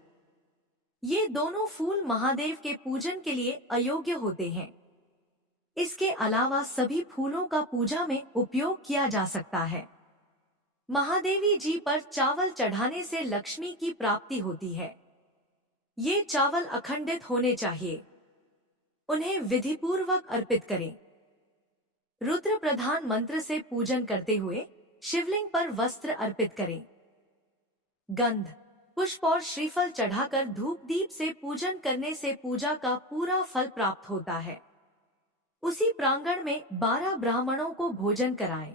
ये दोनों फूल महादेव के पूजन के लिए अयोग्य होते हैं। इसके अलावा सभी फूलों का पूजा में उपयोग किया जा सकता है। महादेवी जी पर चावल चढ़ाने से लक्ष्मी की प्राप्ति होती है। ये चावल अखंडित होने चाहिए। उन्हें विधिपूर्वक अर्पित करें। रुद्र प्रधान मंत्र से पूजन करते हुए शिवलिंग पर वस्त्र अर्पित करें। गंध, पुष्प और श्रीफल चढ़ाकर धूप दीप से पूजन करने से पूजा का पूरा फल प्राप्त होता है। उसी प्रांगण में 12 ब्राह्मणों को भोजन कराएं।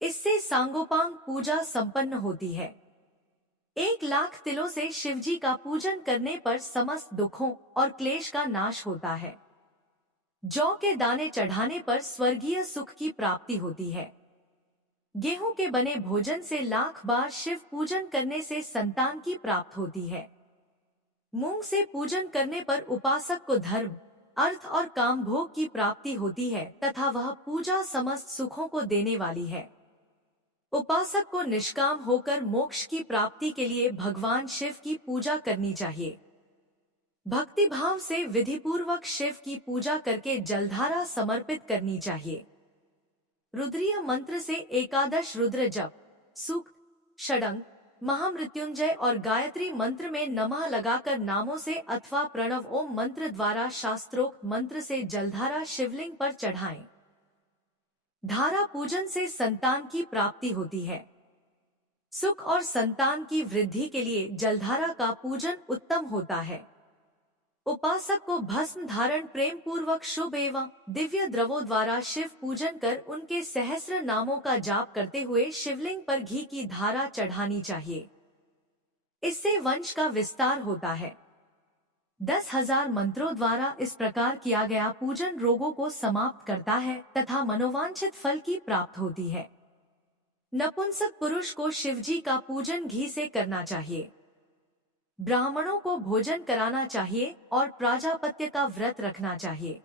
इससे सांगोपांग पूजा संपन्न होती है। 1 लाख तिलों से शिवजी का पूजन करने पर समस्त दुखों और क्लेश का नाश होता है। जौ के दाने चढ़ाने पर स्वर्गीय सुख की प्राप्ति होती है। गेहूं के बने भोजन से 1,00,000 बार शिव पूजन करने से संतान की प्राप्त होती है। मूंग से पूजन करने पर उपासक को धर्म, अर्थ और काम भोग की प्राप्ति होती है तथा वह पूजा समस्त सुखों को देने वाली है। उपासक को निष्काम होकर मोक्ष की प्राप्ति के लिए भगवान शिव की पूजा करनी चाहिए। भक्ति भाव से विधिपूर्वक शिव की पूजा करके जलधारा समर्पित करनी चाहिए। रुद्रीय मंत्र से एकादश रुद्र जप, सूक्त, षडंग, महामृत्युंजय और गायत्री मंत्र में नमः लगाकर नामों से अथवा प्रणव ओम मंत्र द्वारा शास्त्रोक्त मंत्र से जलधारा शिवलिंग पर चढ़ाएं। धारा पूजन से संतान की प्राप्ति होती है। सुख और संतान की वृद्धि के लिए जलधारा का पूजन उत्तम होता है। उपासक को भस्म धारण प्रेम पूर्वक शुभ एवं दिव्य द्रवों द्वारा शिव पूजन कर उनके सहस्र नामों का जाप करते हुए शिवलिंग पर घी की धारा चढ़ानी चाहिए। इससे वंश का विस्तार होता है। 10,000 मंत्रों द्वारा इस प्रकार किया गया पूजन रोगों को समाप्त करता है तथा मनोवांछित फल की प्राप्त होती है। नपुंसक पुरुष को शिवजी का पूजन घी से करना चाहिए। ब्राह्मणों को भोजन कराना चाहिए और प्राजापत्य का व्रत रखना चाहिए।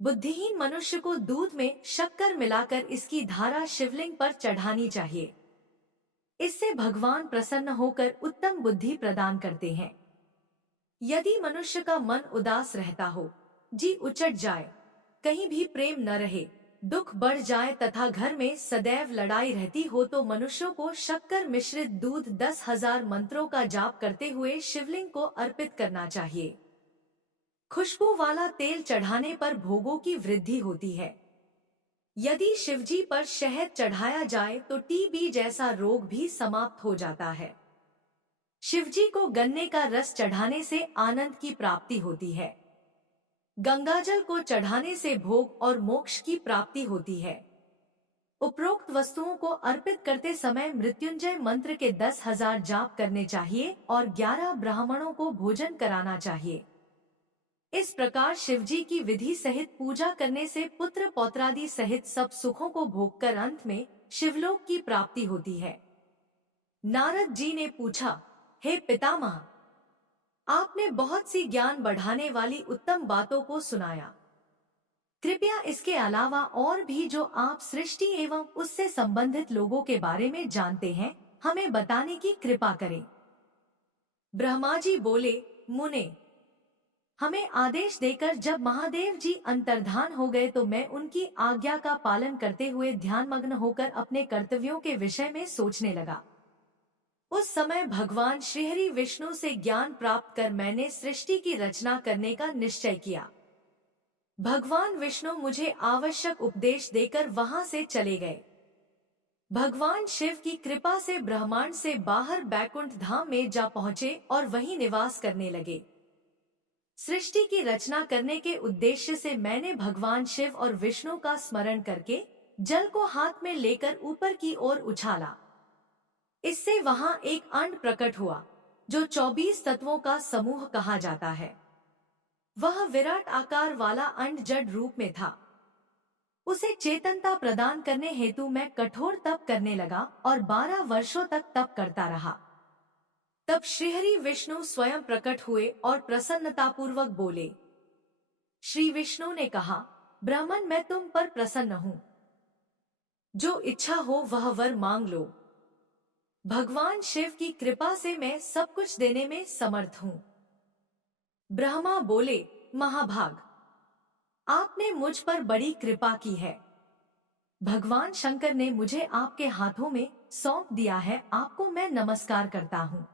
बुद्धिहीन मनुष्य को दूध में शक्कर मिलाकर इसकी धारा शिवलिंग पर चढ़ानी चाहिए। इससे भगवान प्रसन्न होकर उत्तम बुद्धि प्रदान करते हैं। यदि मनुष्य का मन उदास रहता हो, जी उचट जाए, कहीं भी प्रेम न रहे, दुख बढ़ जाए तथा घर में सदैव लड़ाई रहती हो तो मनुष्यों को शक्कर मिश्रित दूध 10,000 मंत्रों का जाप करते हुए शिवलिंग को अर्पित करना चाहिए। खुशबू वाला तेल चढ़ाने पर भोगों की वृद्धि होती है। यदि शिवजी पर शहद चढ़ाया जाए तो टीबी जैसा रोग भी समाप्त हो जाता है। शिवजी को गन्ने का रस चढ़ाने से आनंद की प्राप्ति होती है। गंगाजल को चढ़ाने से भोग और मोक्ष की प्राप्ति होती है। उपरोक्त वस्तुओं को अर्पित करते समय मृत्युंजय मंत्र के 10,000 जाप करने चाहिए और 11 ब्राह्मणों को भोजन कराना चाहिए। इस प्रकार शिवजी की विधि सहित पूजा करने से पुत्र पौत्रादि सहित सब सुखों को भोगकर अंत में शिवलोक की प्राप्ति होती है। नारद जी ने पूछा, हे पितामह, आपने बहुत सी ज्ञान बढ़ाने वाली उत्तम बातों को सुनाया। कृपया इसके अलावा और भी जो आप सृष्टि एवं उससे संबंधित लोगों के बारे में जानते हैं, हमें बताने की कृपा करें। ब्रह्मा जी बोले, मुने, हमें आदेश देकर जब महादेव जी अंतर्धान हो गए तो मैं उनकी आज्ञा का पालन करते हुए ध्यानमग्न होकर अपने कर्तव्यों के विषय में सोचने लगा। उस समय भगवान श्रीहरि विष्णु से ज्ञान प्राप्त कर मैंने सृष्टि की रचना करने का निश्चय किया। भगवान विष्णु मुझे आवश्यक उपदेश देकर वहां से चले गए। भगवान शिव की कृपा से ब्रह्मांड से बाहर बैकुंठ धाम में जा पहुँचे और वहीं निवास करने लगे। सृष्टि की रचना करने के उद्देश्य से मैंने भगवान शिव और विष्णु का स्मरण करके जल को हाथ में लेकर ऊपर की ओर उछाला। इससे वहां एक अंड प्रकट हुआ जो 24 तत्वों का समूह कहा जाता है। वह विराट आकार वाला अंड जड़ रूप में था। उसे चेतनता प्रदान करने हेतु मैं कठोर तप करने लगा और 12 वर्षों तक तप करता रहा। तब श्रीहरि विष्णु स्वयं प्रकट हुए और प्रसन्नतापूर्वक बोले। श्री विष्णु ने कहा, ब्राह्मण मैं तुम पर प्रसन्न हूँ। जो इच्छा हो वह वर मांग लो। भगवान शिव की कृपा से मैं सब कुछ देने में समर्थ हूँ। ब्रह्मा बोले, महाभाग, आपने मुझ पर बड़ी कृपा की है। भगवान शंकर ने मुझे आपके हाथों में सौंप दिया है, आपको मैं नमस्कार करता हूँ।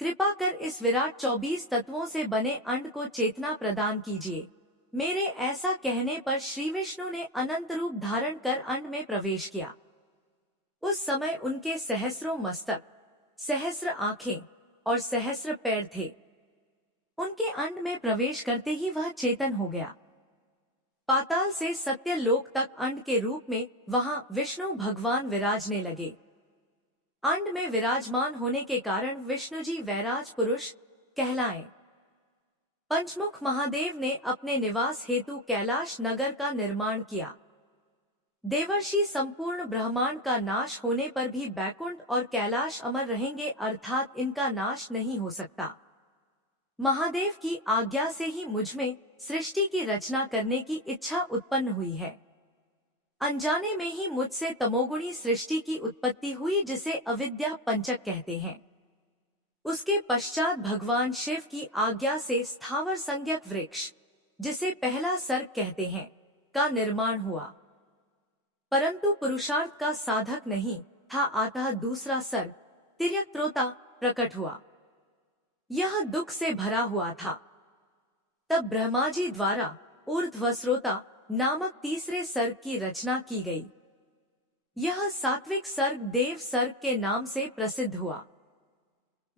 कृपा कर इस विराट 24 तत्वों से बने अंड को चेतना प्रदान कीजिए। मेरे ऐसा कहने पर श्री विष्णु ने अनंत रूप धारण कर अंड में प्रवेश किया। उस समय उनके सहस्रों मस्तक, सहस्र आंखें और सहस्र पैर थे। उनके अंड में प्रवेश करते ही वह चेतन हो गया। पाताल से सत्य लोक तक अंड के रूप में वहां विष्णु भगवान विराजने लगे। अंड में विराजमान होने के कारण विष्णु जी वैराज पुरुष कहलाए। पंचमुख महादेव ने अपने निवास हेतु कैलाश नगर का निर्माण किया। देवर्षि संपूर्ण ब्रह्मांड का नाश होने पर भी बैकुंठ और कैलाश अमर रहेंगे, अर्थात इनका नाश नहीं हो सकता। महादेव की आज्ञा से ही मुझमें सृष्टि की रचना करने की इच्छा उत्पन्न हुई है। अनजाने में ही मुझसे तमोगुणी सृष्टि की उत्पत्ति हुई, जिसे अविद्या पंचक कहते हैं। उसके पश्चात भगवान शिव की आज्ञा से स्थावर संज्ञक वृक्ष, जिसे पहला सर्ग कहते हैं, का निर्माण हुआ। परंतु पुरुषार्थ का साधक नहीं था, अतः दूसरा सर्ग तिर्यक्त्रोता प्रकट हुआ। यह दुख से भरा हुआ था। तब ब्रह्मा जी द्वारा ऊर्ध्वस्रोता नामक तीसरे सर्ग की रचना की गई। यह सात्विक सर्ग देव सर्ग के नाम से प्रसिद्ध हुआ।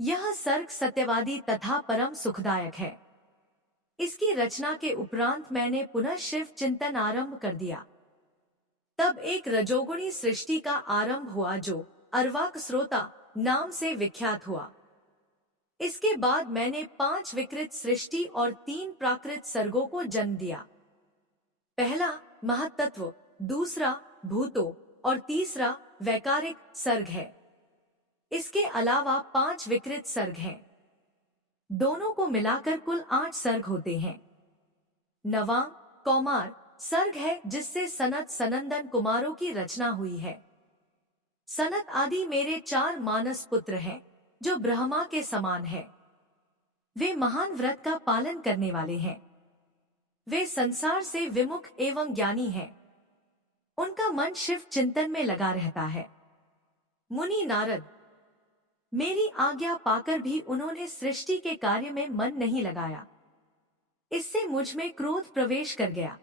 यह सर्ग सत्यवादी तथा परम सुखदायक है। इसकी रचना के उपरांत मैंने पुनः शिव चिंतन आरंभ कर दिया। तब एक रजोगुणी सृष्टि का आरंभ हुआ जो अर्वाक स्रोता नाम से विख्यात हुआ। इसके बाद मैंने 5 विकृत सृष्टि और 3 प्राकृत सर्गों को जन्म दिया। पहला महत्तत्व, दूसरा भूतो और तीसरा वैकारिक सर्ग है। इसके अलावा 5 विकृत सर्ग हैं। दोनों को मिलाकर कुल 8 सर्ग होते हैं। नवां कौमार सर्ग है, जिससे सनत सनंदन कुमारों की रचना हुई है। सनत आदि मेरे 4 मानस पुत्र हैं, जो ब्रह्मा के समान है। वे महान व्रत का पालन करने वाले हैं। वे संसार से विमुख एवं ज्ञानी हैं। उनका मन शिव चिंतन में लगा रहता है। मुनि नारद, मेरी आज्ञा पाकर भी उन्होंने सृष्टि के कार्य में मन नहीं लगाया। इससे मुझ में क्रोध प्रवेश कर गया।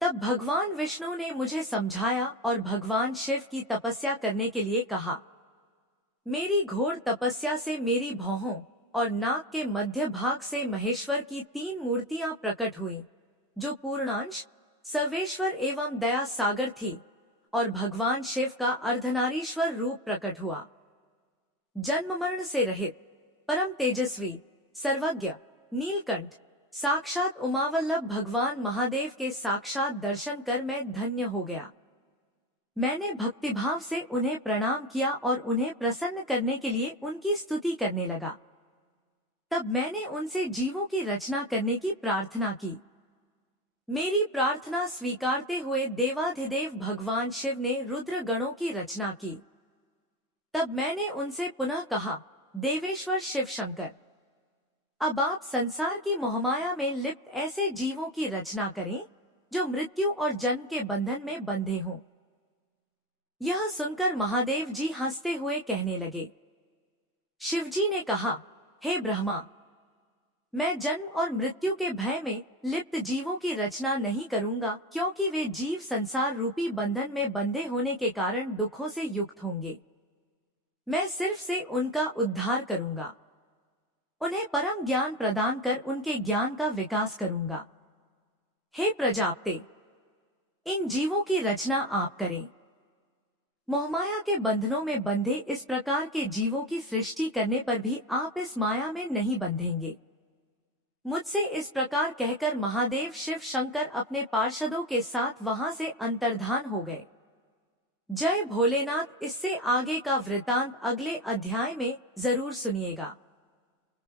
तब भगवान विष्णु ने मुझे समझाया और भगवान शिव की तपस्या करने के लिए कहा। मेरी घोर तपस्या से मेरी भौहों और नाक के मध्य भाग से महेश्वर की 3 मूर्तियां प्रकट हुईं, जो पूर्णांश, सर्वेश्वर एवं दया सागर थी, और भगवान शिव का अर्धनारीश्वर रूप प्रकट हुआ। जन्म मरण से रहित, परम तेजस्वी, सर्वज्ञ, नीलकंठ, साक्षात उमावल्लभ भगवान महादेव के साक्षात दर्शन कर मैं धन्य हो गया। मैंने भक्तिभाव से उन्हें प्रणाम किया और उन्हें प्रसन्न करने के लिए उनकी स्तुति करने लगा। तब मैंने उनसे जीवों की रचना करने की प्रार्थना की। मेरी प्रार्थना स्वीकारते हुए देवाधिदेव भगवान शिव ने रुद्र गणों की रचना की। तब मैंने उनसे पुनः कहा, देवेश्वर शिव शंकर, अब आप संसार की मोहमाया में लिप्त ऐसे जीवों की रचना करें जो मृत्यु और जन्म के बंधन में बंधे हों। यह सुनकर महादेव जी हंसते हुए कहने लगे। शिवजी ने कहा, हे ब्रह्मा, मैं जन्म और मृत्यु के भय में लिप्त जीवों की रचना नहीं करूंगा, क्योंकि वे जीव संसार रूपी बंधन में बंधे होने के कारण दुखों से युक्त होंगे। मैं सिर्फ से उनका उद्धार करूंगा, उन्हें परम ज्ञान प्रदान कर उनके ज्ञान का विकास करूंगा। हे प्रजापते, इन जीवों की रचना आप करें। मोहमाया के बंधनों में बंधे इस प्रकार के जीवों की सृष्टि करने पर भी आप इस माया में नहीं बंधेंगे। मुझसे इस प्रकार कहकर महादेव शिव शंकर अपने पार्षदों के साथ वहां से अंतर्धान हो गए। जय भोलेनाथ। इससे आगे का वृतांत अगले अध्याय में जरूर सुनिएगा।